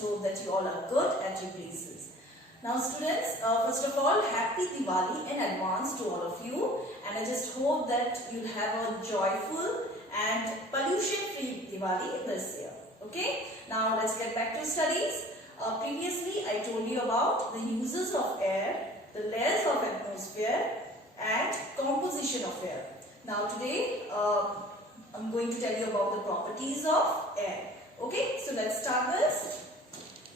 just hope that you all are good at your places. Now students, first of all, happy Diwali in advance to all of you, and I just hope that you have a joyful and pollution-free Diwali this year. Okay, now let's get back to studies. Previously, I told you about the uses of air, the layers of atmosphere and composition of air. Now today, I'm going to tell you about the properties of air. Okay, so let's start with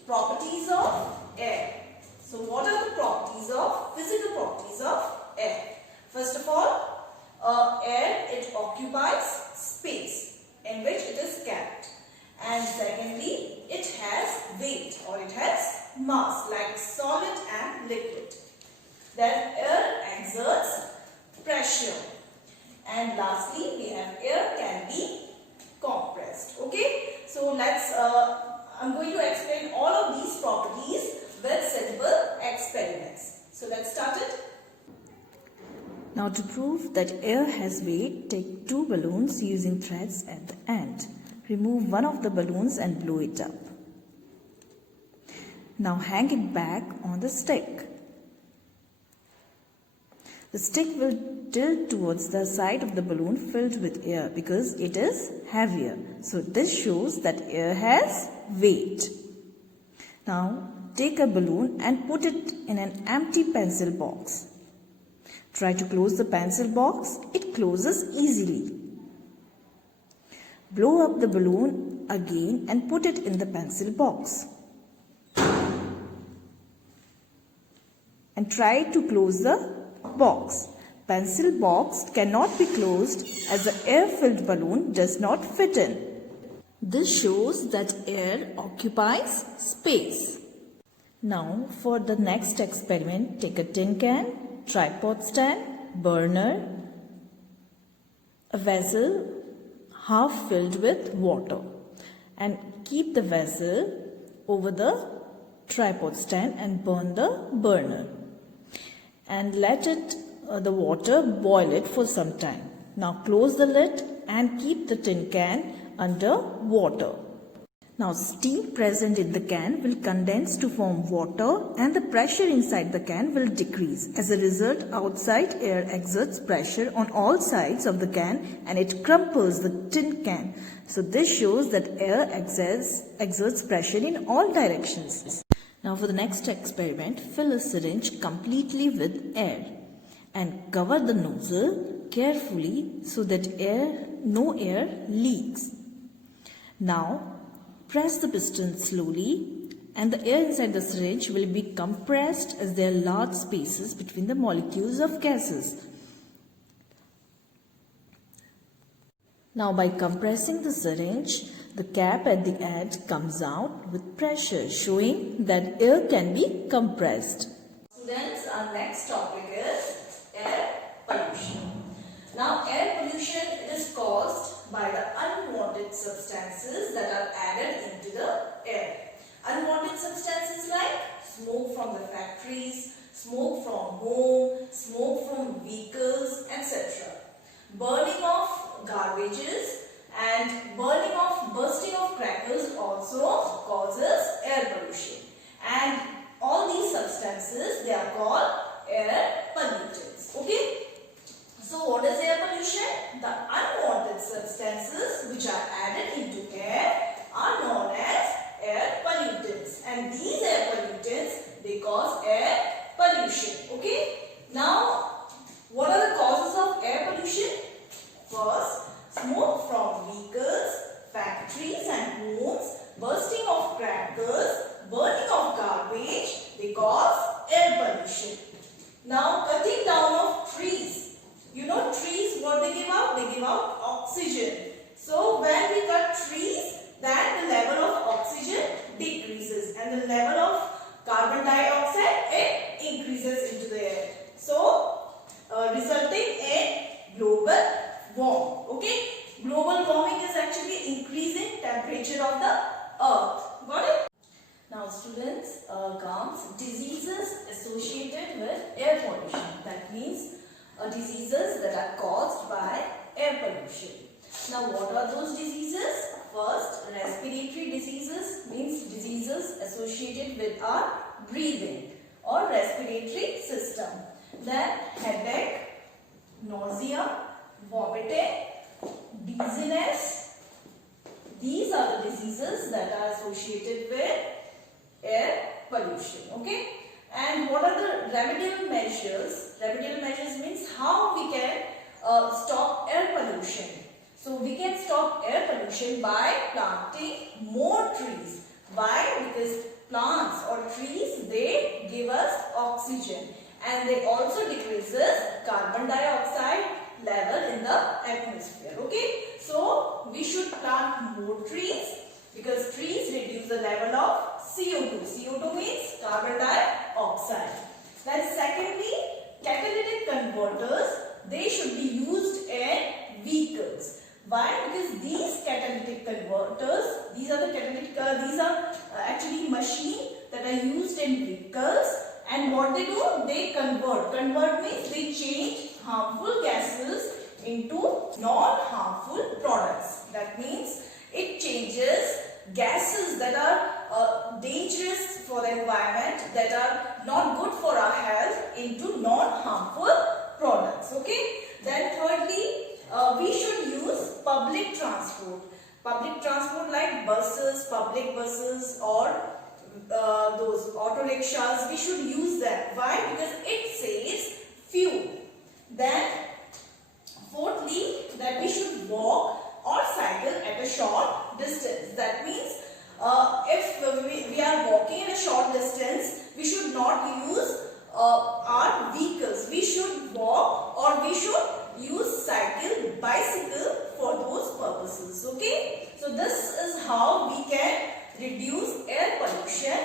properties of air. So what are the properties of, physical properties of air? First of all, air, it occupies space in which it is kept. And secondly, it has weight or it has mass like solid and liquid. Then air exerts pressure. And lastly, we have air can be compressed. Okay, so I'm going to explain all of these properties with simple experiments. So let's start it. Now to prove that air has weight, take two balloons using threads at the end. Remove one of the balloons and blow it up. Now hang it back on the stick. The stick will tilt towards the side of the balloon filled with air because it is heavier. So this shows that air has weight. Now take a balloon and put it in an empty pencil box. Try to close the pencil box. It closes easily. Blow up the balloon again and put it in the pencil box. And try to close the box. Pencil box cannot be closed as the air-filled balloon does not fit in. This shows that air occupies space. Now for the next experiment, take a tin can, tripod stand, burner, a vessel half filled with water, and keep the vessel over the tripod stand and burn the burner. And let the water boil it for some time. Now close the lid and keep the tin can under water. Now steam present in the can will condense to form water and the pressure inside the can will decrease. As a result, outside air exerts pressure on all sides of the can and it crumples the tin can. So this shows that air exerts pressure in all directions. Now for the next experiment, fill a syringe completely with air and cover the nozzle carefully so that no air leaks. Now press the piston slowly and the air inside the syringe will be compressed as there are large spaces between the molecules of gases. Now by compressing the syringe, the cap at the end comes out with pressure, showing that air can be compressed. Students, our next topic is air pollution. Now air pollution is caused by the unwanted substances that are added into the air. Unwanted substances like smoke from the factories, smoke from home, smoke from vehicles, etc. Burning of garbages and bursting of crackers also causes air pollution. And all these substances, they are called air pollutants. Okay? So what is air pollution? The unwanted substances which are added into air are known as air pollutants. And these air pollutants, they cause air pollution. Okay? Now, what are the causes of air pollution? First, smoke from vehicles, factories and homes, bursting of crackers, burning of garbage, they cause air pollution. Now, cutting down of trees. You know trees, what they give out? They give out oxygen. So, when we cut trees, then the level of oxygen decreases and the level of carbon dioxide, it increases into the air. So, resulting in global warming. Okay? Global warming is actually increasing temperature of the earth. Got it? Now students, comes diseases associated with air pollution. That means diseases that are caused by air pollution. Now what are those diseases? First, respiratory diseases means diseases associated with our breathing or respiratory system. Then headache, nausea, vomiting, dizziness. These are the diseases that are associated with air pollution. Okay. And what are the remedial measures? Remedial measures means how we can stop air pollution. So we can stop air pollution by planting more trees. Why? Because plants or trees, they give us oxygen and they also decreases carbon dioxide level in the atmosphere. Okay. So we should plant more trees because trees reduce the level of CO2. CO2 means carbon dioxide. Then secondly, catalytic converters, they should be used in vehicles. Why? Because these catalytic converters, these are actually machines that are used in vehicles, and what they do, they convert. Convert means they change harmful gases into non-harmful products. That means it changes gases that are dangerous for the environment, that are not good for our health, into non-harmful products. Okay. Then thirdly, we should use public transport. Public transport like buses, public buses, or those auto rickshaws, we should use them. Why? Because it saves fuel. Then fourthly, that we should walk or cycle at a short distance. That means if we are walking in a short distance, we should not use our vehicles. We should walk or we should use cycle, bicycle for those purposes. Okay. So this is how we can reduce air pollution